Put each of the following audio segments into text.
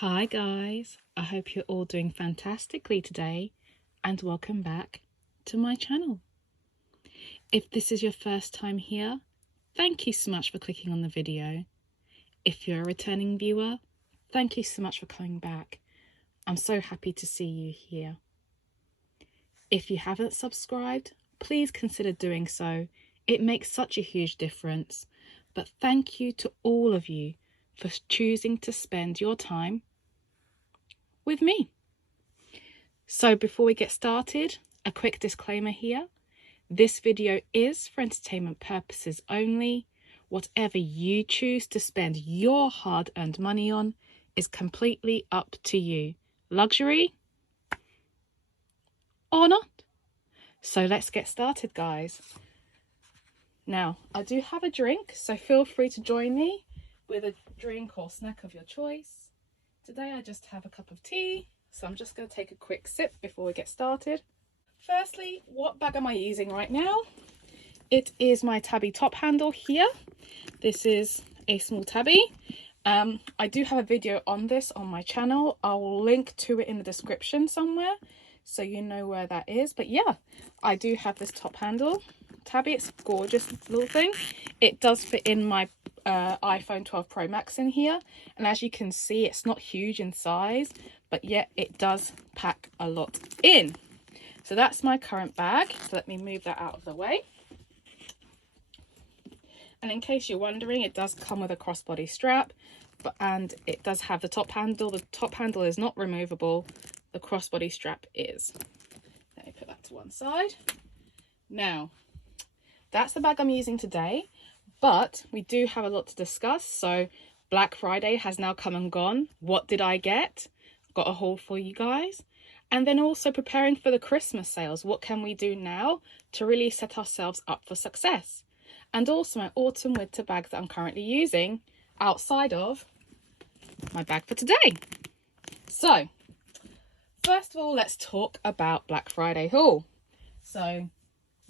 Hi guys, I hope you're all doing fantastically today and welcome back to my channel. If this is your first time here, thank you so much for clicking on the video. If you're a returning viewer, thank you so much for coming back. I'm so happy to see you here. If you haven't subscribed, please consider doing so. It makes such a huge difference. But thank you to all of you for choosing to spend your time with me. So before we get started, a quick disclaimer here. This video is for entertainment purposes only. Whatever you choose to spend your hard-earned money on is completely up to you. Luxury or not? So let's get started, guys. Now, I do have a drink, so feel free to join me with a drink or snack of your choice. Today I just have a cup of tea, so I'm just going to take a quick sip before we get started. Firstly, what bag am I using right now? It is my Tabby top handle here. This is a small Tabby. I do have a video on this on my channel. I'll link to it in the description somewhere so you know where that is. But yeah, I do have this top handle Tabby. It's a gorgeous little thing. It does fit in my iPhone 12 Pro Max in here, and as you can see, it's not huge in size, but yet it does pack a lot in. So that's my current bag. So let me move that out of the way. And in case you're wondering, it does come with a crossbody strap, and it does have the top handle. The top handle is not removable. The crossbody strap is. Let me put that to one side. Now, that's the bag I'm using today, but we do have a lot to discuss. So Black Friday has now come and gone. What did I get? Got a haul for you guys. And then also preparing for the Christmas sales. What can we do now to really set ourselves up for success? And also my autumn winter bag that I'm currently using outside of my bag for today. So first of all, let's talk about Black Friday haul. So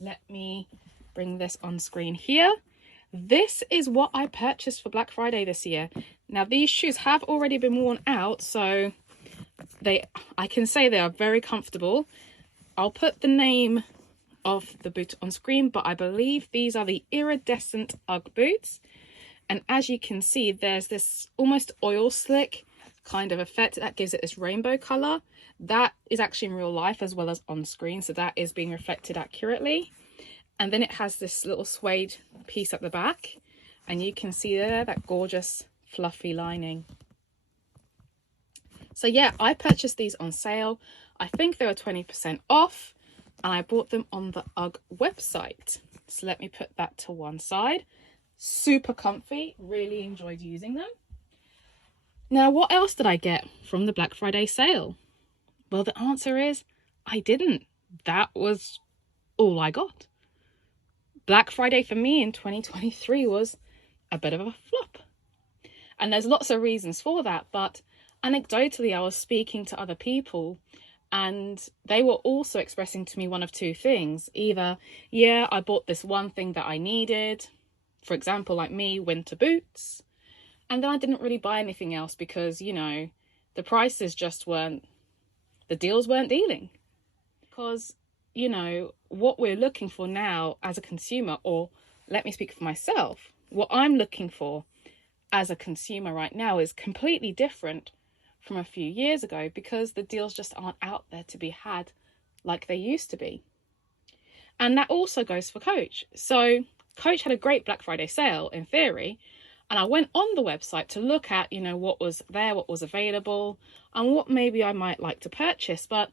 let me bring this on screen here. This is what I purchased for Black Friday this year. Now these shoes have already been worn out, so I can say they are very comfortable. I'll put the name of the boot on screen, but I believe these are the iridescent UGG boots. And as you can see, there's this almost oil slick kind of effect that gives it this rainbow color. That is actually in real life as well as on screen, so that is being reflected accurately. And then it has this little suede piece at the back, and you can see there that gorgeous fluffy lining. So yeah, I purchased these on sale. I think they were 20% off, and I bought them on the UGG website. So let me put that to one side. Super comfy, really enjoyed using them. Now, what else did I get from the Black Friday sale? Well, the answer is I didn't. That was all I got. Black Friday for me in 2023 was a bit of a flop. And there's lots of reasons for that, but anecdotally, I was speaking to other people and they were also expressing to me one of two things. Either, yeah, I bought this one thing that I needed, for example, like me, winter boots, and then I didn't really buy anything else because, you know, the prices just weren't, the deals weren't dealing. Because, you know, what we're looking for now as a consumer, or let me speak for myself, what I'm looking for as a consumer right now is completely different from a few years ago, because the deals just aren't out there to be had like they used to be. And that also goes for Coach. So Coach had a great Black Friday sale in theory, and I went on the website to look at, you know, what was there, what was available, and what maybe I might like to purchase. But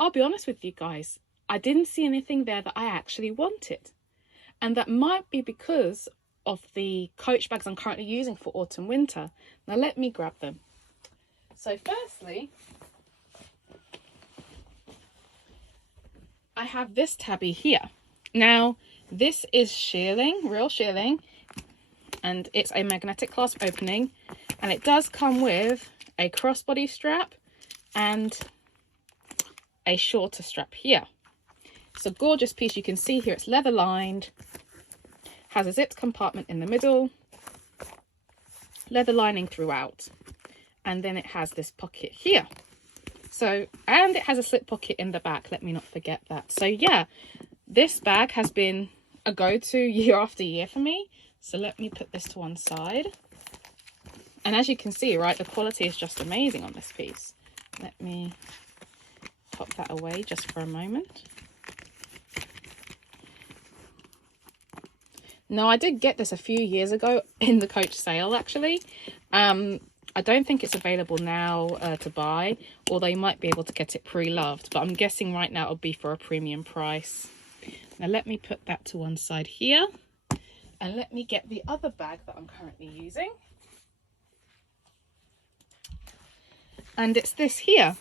I'll be honest with you guys, I didn't see anything there that I actually wanted. And that might be because of the Coach bags I'm currently using for autumn winter. Now let me grab them. So firstly, I have this Tabby here. Now this is Shearling, real Shearling, and it's a magnetic clasp opening, and it does come with a crossbody strap and a shorter strap here. It's a gorgeous piece. You can see here it's leather lined, has a zipped compartment in the middle, leather lining throughout, and then it has this pocket here. So, and it has a slip pocket in the back, let me not forget that. So yeah, this bag has been a go-to year after year for me. So let me put this to one side. And as you can see, right, the quality is just amazing on this piece. Let me pop that away just for a moment. Now, I did get this a few years ago in the Coach sale, actually. I don't think it's available now to buy, although you might be able to get it pre-loved. But I'm guessing right now it'll be for a premium price. Now, let me put that to one side here. And let me get the other bag that I'm currently using. And it's this here.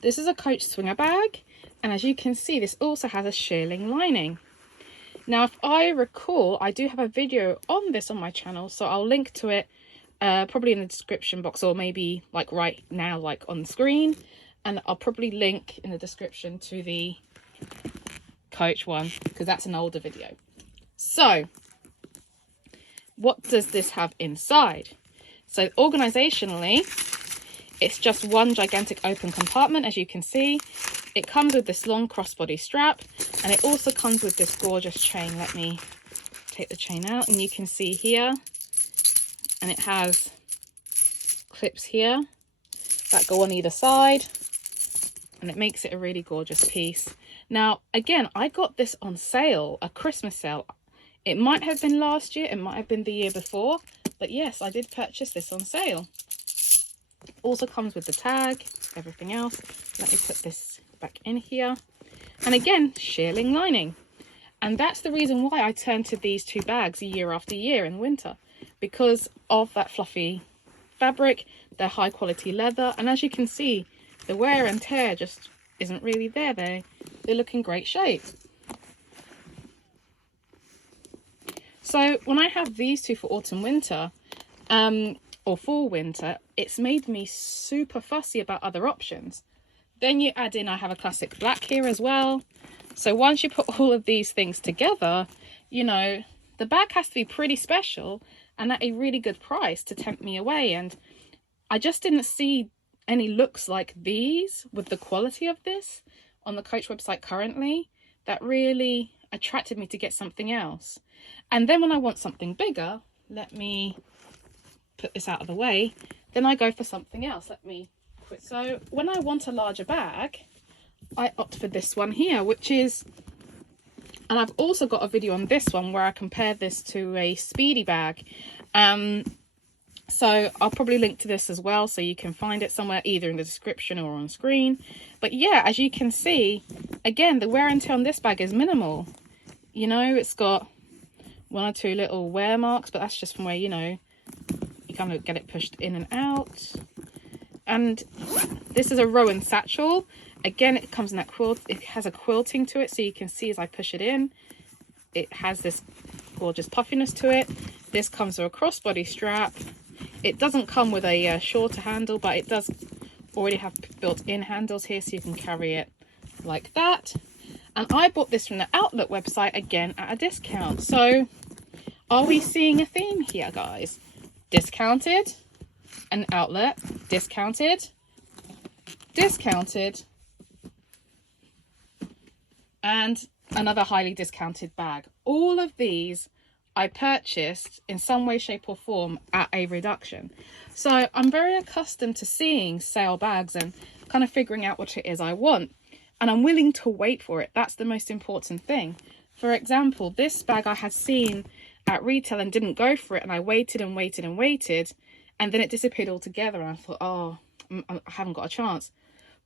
This is a Coach swinger bag. And as you can see, this also has a shearling lining. Now, if I recall, I do have a video on this on my channel, so I'll link to it probably in the description box, or maybe like right now, like on the screen. And I'll probably link in the description to the Coach one, because that's an older video. So, what does this have inside? So, organizationally, it's just one gigantic open compartment, as you can see. It comes with this long crossbody strap, and it also comes with this gorgeous chain. Let me take the chain out, and you can see here, and it has clips here that go on either side, and it makes it a really gorgeous piece. Now, again, I got this on sale, a Christmas sale. It might have been last year, it might have been the year before, but yes, I did purchase this on sale. Also comes with the tag, everything else. Let me put this back in here. And again, shearling lining. And that's the reason why I turn to these two bags year after year in winter, because of that fluffy fabric, their high quality leather, and as you can see, the wear and tear just isn't really there. They look in great shape. So when I have these two for autumn winter, or fall winter, it's made me super fussy about other options. Then you add in, I have a classic black here as well. So once you put all of these things together, you know, the bag has to be pretty special and at a really good price to tempt me away. And I just didn't see any looks like these with the quality of this on the Coach website currently that really attracted me to get something else. And then when I want something bigger, let me put this out of the way, then I go for something else. Let me quit. So when I want a larger bag, I opt for this one here, which is, and I've also got a video on this one where I compare this to a Speedy bag. So I'll probably link to this as well, so you can find it somewhere either in the description or on screen. But yeah, as you can see, again, the wear and tear on this bag is minimal. You know, it's got one or two little wear marks, but that's just from where, you know, you kind of get it pushed in and out. And this is a Rowan Satchel. Again, it comes in that quilt. It has a quilting to it, so you can see as I push it in, it has this gorgeous puffiness to it. This comes with a crossbody strap. It doesn't come with a shorter handle, but it does already have built-in handles here, so you can carry it like that. And I bought this from the Outlet website, again, at a discount. So are we seeing a theme here, guys? Discounted, an Outlet, discounted, discounted, and another highly discounted bag. All of these I purchased in some way, shape or form at a reduction. So I'm very accustomed to seeing sale bags and kind of figuring out what it is I want. And I'm willing to wait for it. That's the most important thing. For example, this bag I had seen at retail and didn't go for it. And I waited and waited and waited. And then it disappeared altogether. And I thought, oh, I haven't got a chance.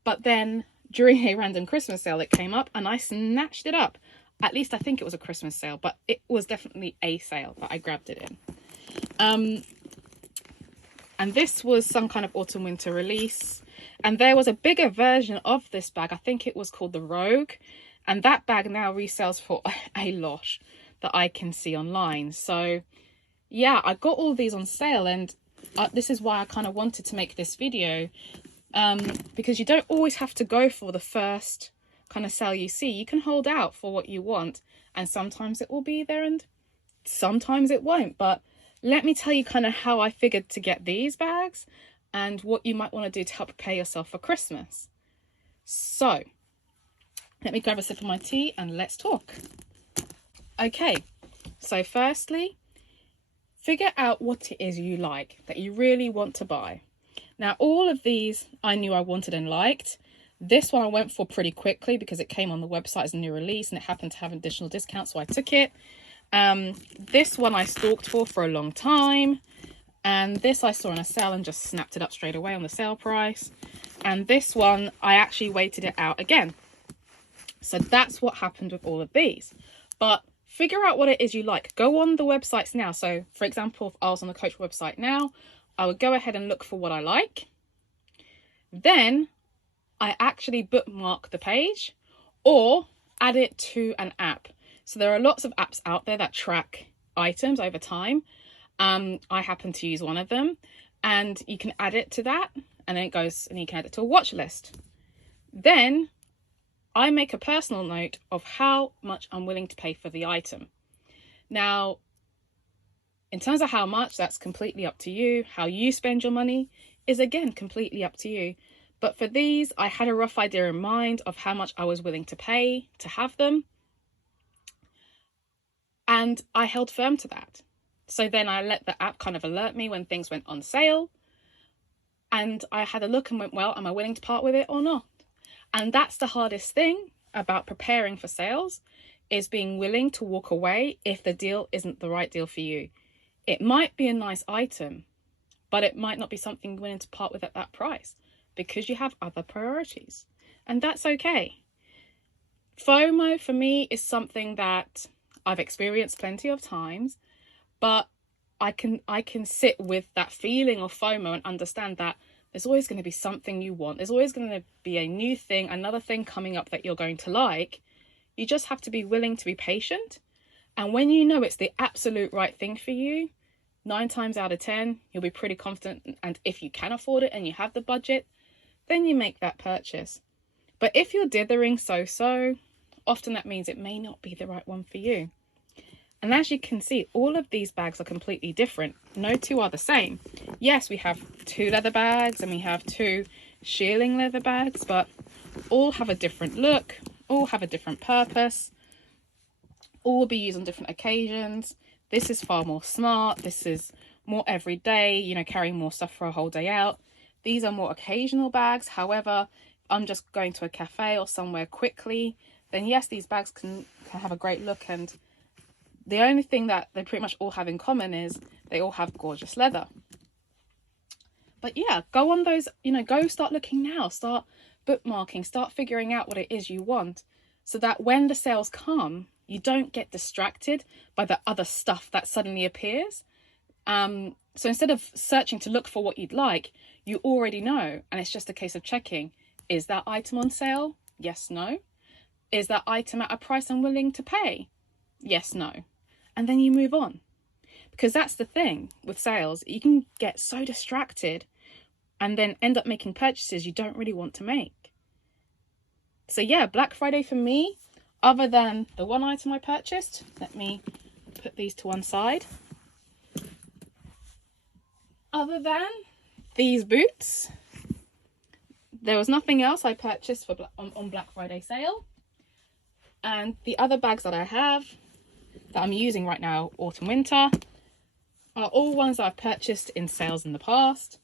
But then during a random Christmas sale, it came up and I snatched it up. At least I think it was a Christmas sale, but it was definitely a sale that I grabbed it in. And this was some kind of autumn winter release. And there was a bigger version of this bag. I think it was called the Rogue. And that bag now resells for a lot that I can see online. So yeah, I got all these on sale, and this is why I kind of wanted to make this video. Because you don't always have to go for the first kind of sale you see. You can hold out for what you want, and sometimes it will be there and sometimes it won't. But let me tell you kind of how I figured to get these bags. and what you might want to do to help prepare yourself for Christmas. So let me grab a sip of my tea and let's talk. Okay, so firstly, figure out what it is you like, that you really want to buy. Now, all of these I knew I wanted and liked. This one I went for pretty quickly because it came on the website as a new release and it happened to have an additional discount, so I took it. This one I stalked for a long time. And this I saw on a sale and just snapped it up straight away on the sale price. And this one, I actually waited it out again. So that's what happened with all of these. But figure out what it is you like. Go on the websites now. So for example, if I was on the Coach website now, I would go ahead and look for what I like. Then I actually bookmark the page or add it to an app. So there are lots of apps out there that track items over time. I happen to use one of them, and you can add it to that, and then it goes, and you can add it to a watch list. Then I make a personal note of how much I'm willing to pay for the item. Now, in terms of how much, that's completely up to you. How you spend your money is again completely up to you. But for these, I had a rough idea in mind of how much I was willing to pay to have them, and I held firm to that. So then I let the app kind of alert me when things went on sale. And I had a look and went, well, am I willing to part with it or not? And that's the hardest thing about preparing for sales, is being willing to walk away if the deal isn't the right deal for you. It might be a nice item, but it might not be something you're willing to part with at that price because you have other priorities. And that's okay. FOMO for me is something that I've experienced plenty of times. But I can sit with that feeling of FOMO and understand that there's always going to be something you want. There's always going to be a new thing, another thing coming up that you're going to like. You just have to be willing to be patient. And when you know it's the absolute right thing for you, 9 times out of 10, you'll be pretty confident. And if you can afford it and you have the budget, then you make that purchase. But if you're dithering so, often that means it may not be the right one for you. And as you can see, all of these bags are completely different. No two are the same. Yes, we have 2 leather bags and we have 2 shearling leather bags, but all have a different look, all have a different purpose, all will be used on different occasions. This is far more smart. This is more everyday, you know, carrying more stuff for a whole day out. These are more occasional bags. However, I'm just going to a cafe or somewhere quickly, then yes, these bags can have a great look. And the only thing that they pretty much all have in common is they all have gorgeous leather. But yeah, go on those, you know, go start looking now, start bookmarking, start figuring out what it is you want, so that when the sales come, you don't get distracted by the other stuff that suddenly appears. So instead of searching to look for what you'd like, you already know, and it's just a case of checking, is that item on sale? Yes, no. Is that item at a price I'm willing to pay? Yes, no. And then you move on. Because that's the thing with sales, you can get so distracted and then end up making purchases you don't really want to make. So yeah, Black Friday for me, other than the one item I purchased, let me put these to one side. Other than these boots, there was nothing else I purchased for on Black Friday sale. And the other bags that I have, that I'm using right now, autumn winter, are all ones that I've purchased in sales in the past.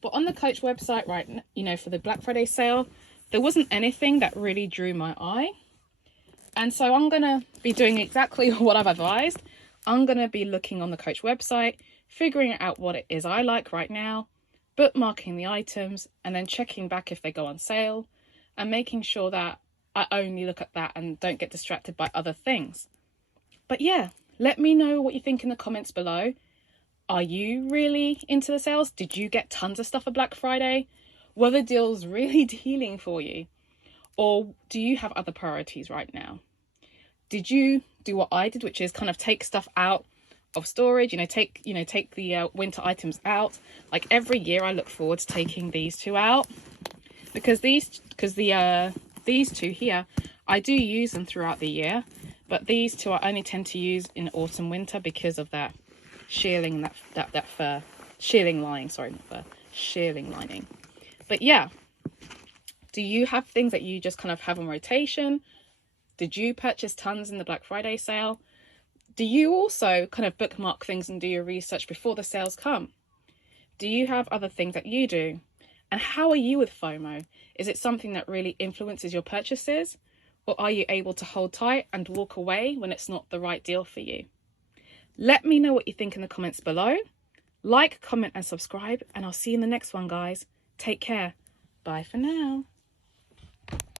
But on the Coach website, right, you know, for the Black Friday sale, there wasn't anything that really drew my eye. And so I'm going to be doing exactly what I've advised. I'm going to be looking on the Coach website, figuring out what it is I like right now, bookmarking the items, and then checking back if they go on sale, and making sure that I only look at that and don't get distracted by other things. But yeah, let me know what you think in the comments below. Are you really into the sales? Did you get tons of stuff for Black Friday? Were the deals really dealing for you? Or do you have other priorities right now? Did you do what I did, which is kind of take stuff out of storage, take the winter items out? Like every year I look forward to taking these 2 out, because these two here, I do use them throughout the year, but these 2 I only tend to use in autumn winter because of that shearling, that fur, shearling lining, sorry, not fur, shearling lining. But yeah, do you have things that you just kind of have on rotation? Did you purchase tons in the Black Friday sale? Do you also kind of bookmark things and do your research before the sales come? Do you have other things that you do? And how are you with FOMO? Is it something that really influences your purchases? Or are you able to hold tight and walk away when it's not the right deal for you? Let me know what you think in the comments below. Like, comment and subscribe, and I'll see you in the next one, guys. Take care. Bye for now.